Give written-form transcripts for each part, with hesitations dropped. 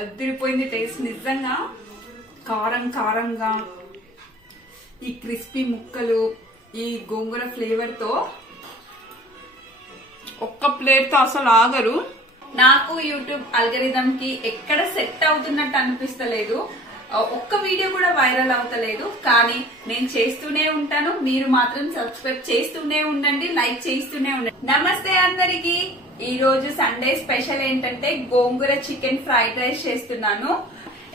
అదిరిపోయింది టేస్ట్ నిజంగా. కారం కారంగా ఈ క్రిస్పీ ముక్కలు ఈ గోంగూర ఫ్లేవర్ తో ఒక్క ప్లేట్ తో అసలు ఆగరు. నాకు యూట్యూబ్ అల్గరిథం కి ఎక్కడ సెట్ అవుతున్నట్టు అనిపిస్తలేదు. ఒక్క వీడియో కూడా వైరల్ అవుతలేదు. కానీ నేను చేస్తూనే ఉంటాను. మీరు మాత్రం సబ్స్క్రైబ్ చేస్తూనే ఉండండి, లైక్ చేస్తూనే ఉండండి. నమస్తే అందరికి. ఈ రోజు సండే స్పెషల్ ఏంటంటే గోంగూర చికెన్ ఫ్రైడ్ రైస్ చేస్తున్నాను.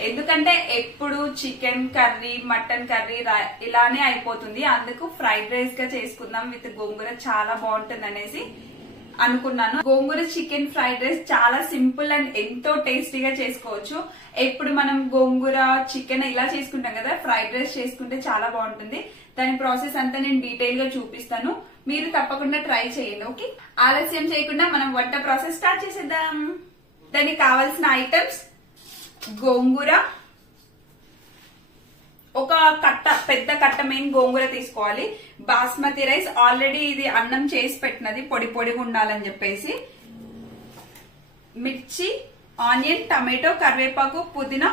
ఎందుకంటే ఎప్పుడు చికెన్ కర్రీ మటన్ కర్రీ ఇలానే అయిపోతుంది. అందుకు ఫ్రైడ్ రైస్ గా చేసుకుందాం విత్ గోంగూర, చాలా బాగుంటుంది అనేసి అనుకున్నాను. గోంగూర చికెన్ ఫ్రైడ్ రైస్ చాలా సింపుల్ అండ్ ఎంతో టేస్టీగా చేసుకోవచ్చు. ఎప్పుడు మనం గోంగూర చికెన్ ఇలా చేసుకుంటాం కదా, ఫ్రైడ్ రైస్ చేసుకుంటే చాలా బాగుంటుంది. దాని ప్రాసెస్ అంతా నేను డీటెయిల్ గా చూపిస్తాను. మీరు తప్పకుండా ట్రై చేయండి. ఓకే, ఆలస్యం చేయకుండా మనం వంట ప్రాసెస్ స్టార్ట్ చేసేద్దాం. దానికి కావాల్సిన ఐటమ్స్: గోంగూర ఒక కట్ట, పెద్ద కట్ట మెయిన్ గోంగూర తీసుకోవాలి. బాస్మతి రైస్ ఆల్రెడీ ఇది అన్నం చేసి పెట్టినది, పొడి పొడిగా ఉండాలని చెప్పేసి. మిర్చి, ఆనియన్, టమాటో, కరివేపాకు, పుదీనా,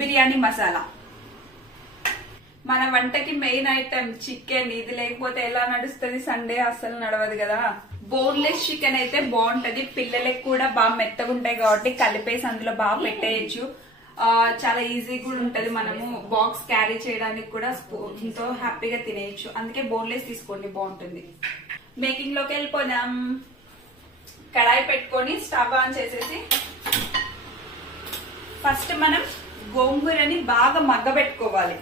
బిర్యానీ మసాలా. మన వంటకి మెయిన్ ఐటమ్ చికెన్. ఇది లేకపోతే ఎలా నడుస్తుంది? సండే అస్సలు నడవదు కదా. బోన్లెస్ చికెన్ అయితే బాగుంటది. పిల్లలకి కూడా బాగా మెత్తగా ఉంటాయి కాబట్టి కలిపేసి అందులో బాగా పెట్టేయచ్చు. చాలా ఈజీ కూడా ఉంటది. మనము బాక్స్ క్యారీ చేయడానికి కూడా స్పూన్ తో హ్యాపీగా తినేయచ్చు. అందుకే బోన్లెస్ తీసుకోండి, బాగుంటుంది. మేకింగ్ లోకి వెళ్ళిపోదాం. కడాయి పెట్టుకొని స్టవ్ ఆన్ చేసేసి ఫస్ట్ మనం గోంగూరని బాగా మగ్గబెట్టుకోవాలి.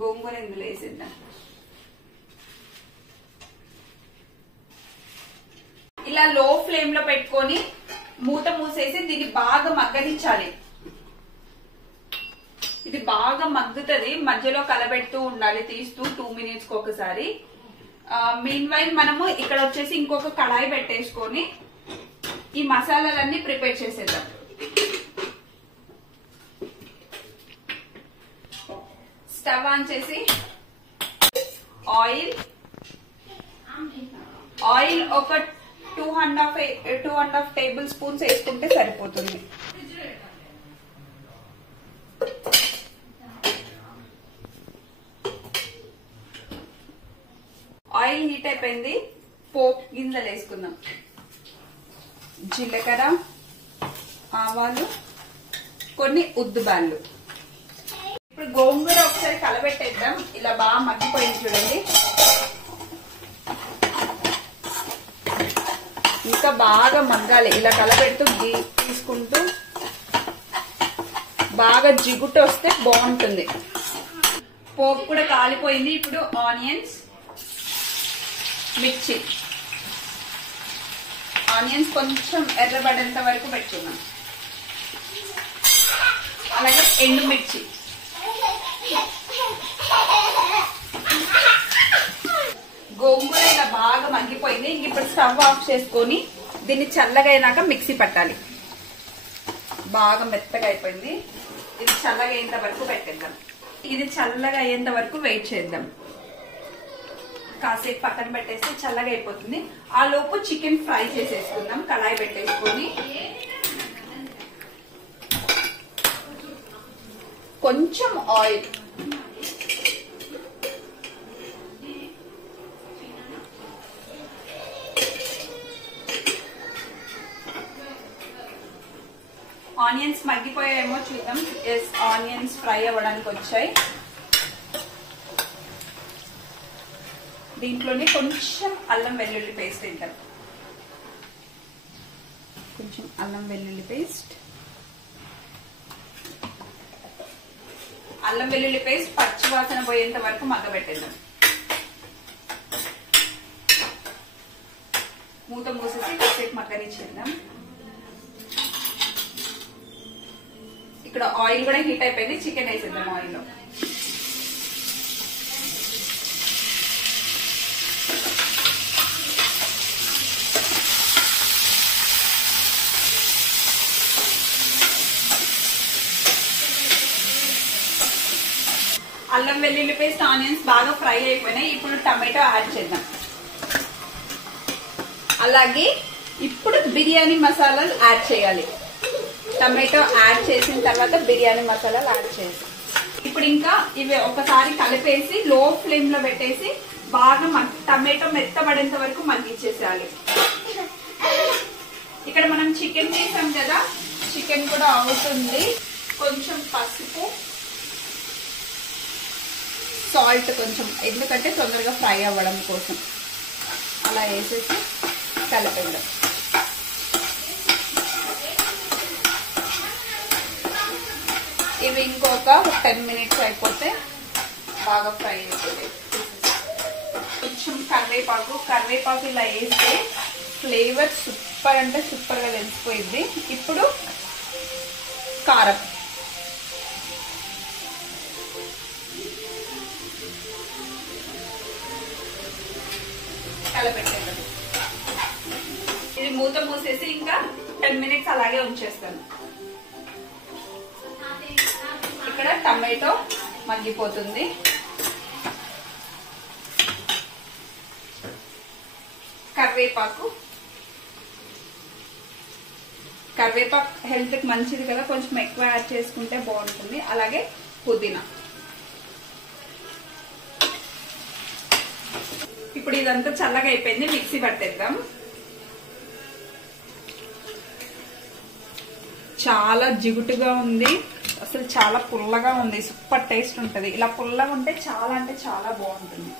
గోంగూర ఇందులో వేసేద్దాం. ఇలా లో ఫ్లేమ్ లో పెట్టుకొని మూత మూసేసి దీన్ని బాగా మగ్గనిచ్చాలి. ఇది బాగా మగ్గుతుంది. మధ్యలో కలబెడుతూ ఉండాలి, తీస్తూ 2 minutes కి ఒకసారి. మీన్ వైల్ మనము ఇక్కడ వచ్చేసి ఇంకొక కడాయి పెట్టేసుకొని ఈ మసాలాలన్నీ ప్రిపేర్ చేసేద్దాం. స్టవ్ ఆన్ చేసి ఆయిల్ ఒక 2.5 టేబుల్ స్పూన్స్ వేసుకుంటే సరిపోతుంది. ఆయిల్ హీట్ అయిపోయింది. పోపు గింజలు వేసుకుందాం. జీలకర్ర, ఆవాలు, కొన్ని ఉద్దుబాళ్ళు. ఇప్పుడు గోంగూర ఒకసారి కలబెట్టేద్దాం. ఇలా బాగా మగ్గిపోయింది చూడండి. ఇంకా బాగా మగ్గాలి. ఇలా కలబెడుతూ తీసుకుంటూ బాగా జిగుటు వస్తే బాగుంటుంది. పోపు కూడా కాలిపోయింది. ఇప్పుడు ఆనియన్స్, మిర్చి. ఆనియన్స్ కొంచెం ఎర్రబడేంత వరకు పెట్టుకున్నాం. అలాగే ఎండుమిర్చి. గోంగూర ఇలా బాగా మగ్గిపోయింది. ఇంక ఇప్పుడు స్టవ్ ఆఫ్ చేసుకొని దీన్ని చల్లగా అయినాక మిక్సీ పట్టాలి. బాగా మెత్తగా అయిపోయింది. ఇది చల్లగా అయ్యేంత వరకు పెట్టేద్దాం. ఇది చల్లగా అయ్యేంత వరకు వెయిట్ చేద్దాం. కాసేపు పక్కన పెట్టేస్తే చల్లగా అయిపోతుంది. ఆ లోపు చికెన్ ఫ్రై చేసేసుకుందాం. కళాయి పెట్టేసుకొని కొంచెం ఆయిల్, ఆనియన్స్ మగ్గిపోయాయేమో చూద్దాం. ఎస్, ఆనియన్స్ ఫ్రై అవ్వడానికి వచ్చాయి. దీంట్లోనే కొంచెం అల్లం వెల్లుల్లి పేస్ట్ వేద్దాం. కొంచెం అల్లం వెల్లుల్లి పేస్ట్. అల్లం వెల్లుల్లి పేస్ట్ పచ్చి వాసన పోయేంత వరకు మగ్గబెట్టేద్దాం. మూత మూసేసి కాసేపు మగ్గనిచ్చేద్దాం. ఇక్కడ ఆయిల్ కూడా హీట్ అయిపోయింది. చికెన్ వేసేద్దాం ఆయిల్ లో. అల్లం వెల్లుల్లి పేస్ట్, ఆనియన్స్ బాగా ఫ్రై అయిపోయినాయి. ఇప్పుడు టమాటో యాడ్ చేద్దాం. అలాగే ఇప్పుడు బిర్యానీ మసాలాలు యాడ్ చేయాలి. టమాటో యాడ్ చేసిన తర్వాత బిర్యానీ మసాలాలు యాడ్ చేసి ఇప్పుడు ఇంకా ఇవి ఒకసారి కలిపేసి లో ఫ్లేమ్ లో పెట్టేసి బాగా టమాటో మెత్తబడేంత వరకు మగ్గించేసేయాలి. ఇక్కడ మనం చికెన్ చేసాం కదా, చికెన్ కూడా అవుతుంది. కొంచెం పసుపు, సాల్ట్ కొంచెం, ఎందుకంటే తొందరగా ఫ్రై అవ్వడం కోసం అలా వేసేసి కలిపేద్దాం. ఇవి ఇంకొక 10 మినిట్స్ అయిపోతే బాగా ఫ్రై అయిపోతాయి. కొంచెం కరివేపాకు ఇలా వేస్తే ఫ్లేవర్ సూపర్ అంటే సూపర్ గా తెలిసిపోయింది. ఇప్పుడు కారం, కలపెట్టేద్దాం. ఇది మూత మూసేసి ఇంకా 10 మినిట్స్ అలాగే ఉంచేస్తాను. ఇక్కడ టమాటో మగ్గిపోతుంది. కరివేపాకు హెల్త్ కి మంచిది కదా, కొంచెం ఎక్కువ యాడ్ చేసుకుంటే బాగుంటుంది. అలాగే పుదీనా. ఇప్పుడు ఇదంతా చల్లగా అయిపోయింది, మిక్సీ పట్టేద్దాం. చాలా జిగుటుగా ఉంది, అసలు చాలా పుల్లగా ఉంది. సూపర్ టేస్ట్ ఉంటది. ఇలా పుల్లగా ఉంటే చాలా అంటే చాలా బాగుంటుంది.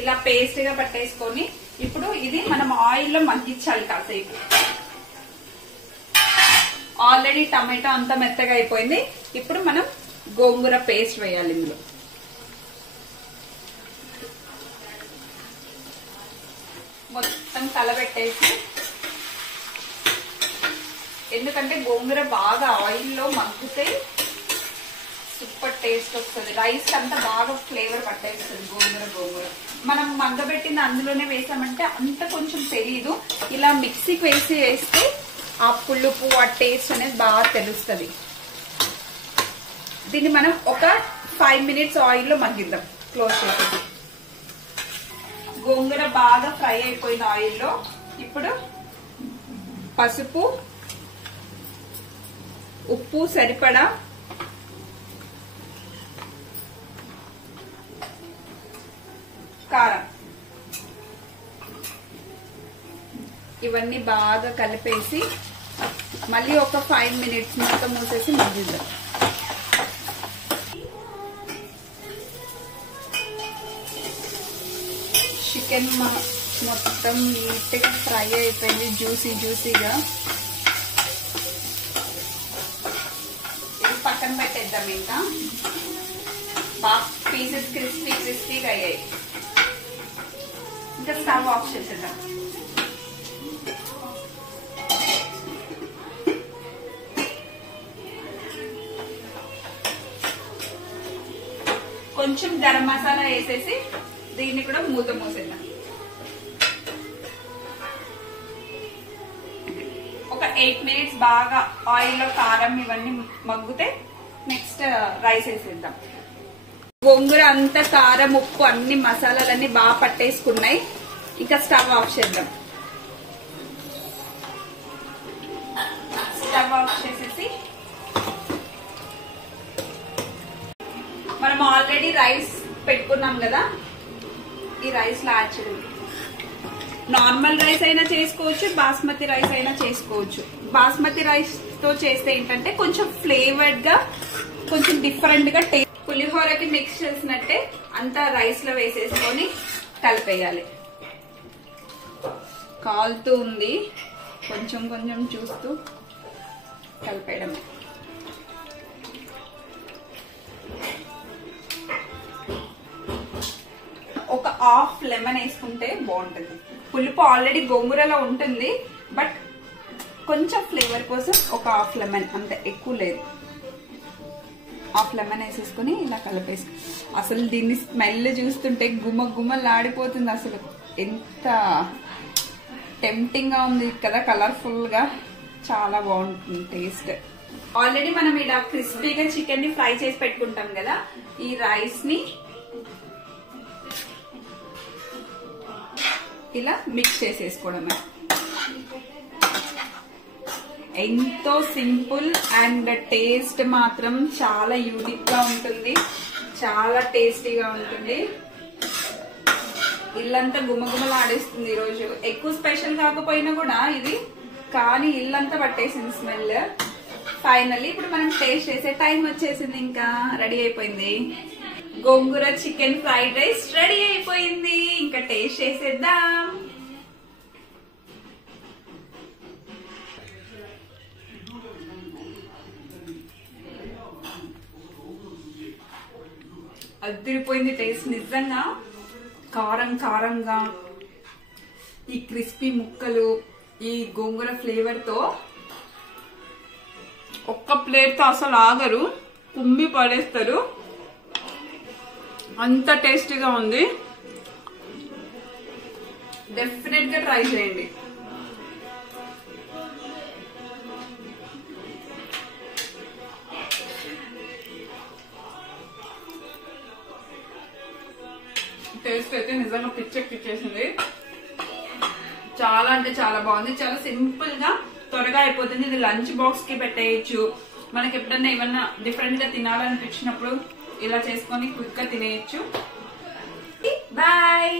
ఇలా పేస్ట్ గా పట్టేసుకొని ఇప్పుడు ఇది మనం ఆయిల్లో మగ్గించాలి కాసేపు. ఆల్రెడీ టమాటో అంతా మెత్తగా అయిపోయింది. ఇప్పుడు మనం గోంగూర పేస్ట్ వేయాలి ఇందులో. మొత్తం కలబెట్టేసి, ఎందుకంటే గోంగూర బాగా ఆయిల్లో మగ్గితే సూపర్ టేస్ట్ వస్తుంది. రైస్ అంతా బాగా ఫ్లేవర్ పట్టేస్తుంది గోంగూర. మనం మగ్గబెట్టింది అందులోనే వేసామంటే అంత కొంచెం తెలీదు. ఇలా మిక్సీకి వేస్తే ఆ పులుపు, ఆ టేస్ట్ అనేది బాగా తెలుస్తుంది. దీన్ని మనం ఒక 5 మినిట్స్ ఆయిల్లో మగ్గిద్దాం క్లోజ్ చేసేది. గోంగూర బాగా ఫ్రై అయిపోయిన ఆయిల్లో ఇప్పుడు పసుపు, ఉప్పు సరిపడా, కారం, ఇవన్నీ బాగా కలిపేసి మళ్ళీ ఒక 5 మినిట్స్ మూత మూసేసి మగ్గిద్దాం. చికెన్ మొత్తం నీట్ గా ఫ్రై అయిపోయింది, జ్యూసీగా. ఇది పక్కన పెట్టేద్దాం. ఇంకా బాగా పీసెస్ క్రిస్పీగా అయ్యాయి. ఇంకా స్టవ్ ఆఫ్ చేసేద్దాం. కొంచెం గరం మసాలా వేసేసి దీన్ని కూడా మూత మూసేద్దాం. ఒక 8 మినిట్స్ బాగా ఆయిల్లో కారం ఇవన్నీ మగ్గితే నెక్స్ట్ రైస్ వేసేద్దాం. గోంగూర అంతా కారం, ఉప్పు అన్ని మసాలాలన్నీ బాగా పట్టేసుకున్నాయి. ఇంకా స్టవ్ ఆఫ్ చేద్దాం. స్టవ్ ఆఫ్ చేసేసి మనం ఆల్రెడీ రైస్ పెట్టుకున్నాం కదా, ఈ రైస్ లో యాడ్ చేయండి. నార్మల్ రైస్ అయినా చేసుకోవచ్చు, బాస్మతి రైస్ అయినా చేసుకోవచ్చు. బాస్మతి రైస్ తో చేస్తే ఏంటంటే కొంచెం ఫ్లేవర్డ్ గా, కొంచెం డిఫరెంట్ గా టేస్ట్. పులిహోరకి మిక్స్ చేసినట్టే అంతా రైస్ లో వేసేసుకొని కలిపేయాలి. కాలుతూ ఉంది, కొంచెం చూస్తూ కలిపేయడమే. ఒక హాఫ్ లెమన్ వేసుకుంటే బాగుంటుంది. పులుపు ఆల్రెడీ గోంగూరలో ఉంటుంది, బట్ కొంచెం ఫ్లేవర్ కోసం ఒక హాఫ్ లెమన్, అంతే, ఎక్కువ లేదు. హాఫ్ లెమన్ వేసేసుకుని ఇలా కలిపేసి, అసలు దీన్ని స్మెల్ చూస్తుంటే గుమ్మలాడిపోతుంది. అసలు ఎంత టెంప్టింగ్ గా ఉంది కదా, కలర్ఫుల్ గా, చాలా బాగుంటుంది టేస్ట్. ఆల్రెడీ మనం ఇలా క్రిస్పీగా చికెన్ ని ఫ్రై చేసి పెట్టుకుంటాం కదా, ఈ రైస్ ని ఇలా మిక్స్ చేసేసుకోవడమే. ఎంతో సింపుల్ అండ్ టేస్ట్ మాత్రం చాలా యూనిక్ గా ఉంటుంది, చాలా టేస్టీగా ఉంటుంది. ఇల్లంతా గుమగుమలాడేస్తుంది. ఈరోజు ఎక్కువ స్పెషల్ కాకపోయినా కూడా ఇది కానీ ఇల్లంతా పట్టేసింది స్మెల్. ఫైనల్లీ ఇప్పుడు మనం టేస్ట్ చేసే టైం వచ్చేసింది. ఇంకా రెడీ అయిపోయింది. గోంగూర చికెన్ ఫ్రైడ్ రైస్ రెడీ అయిపోయింది. ఇంకా టేస్ట్ చేసేద్దాం. అదిరిపోయింది టేస్ట్ నిజంగా. కారం కారంగా ఈ క్రిస్పీ ముక్కలు, ఈ గోంగూర ఫ్లేవర్ తో ఒక్క ప్లేట్ తో అసలు ఆగరు, కుమ్మి పడేస్తారు. అంత టేస్టీగా ఉంది. డెఫినెట్ గా ట్రై చేయండి. టేస్ట్ అయితే నిజంగా పిచ్చెక్కిచ్చేసింది. చాలా అంటే చాలా బాగుంది. చాలా సింపుల్ గా త్వరగా అయిపోతుంది. ఇది లంచ్ బాక్స్ కి పెట్టేయచ్చు. మనకి ఎప్పుడన్నా ఏమన్నా డిఫరెంట్ గా తినాలనిపించినప్పుడు ఇలా చేసుకొని క్విక్ గా తినేయచ్చు. బాయ్.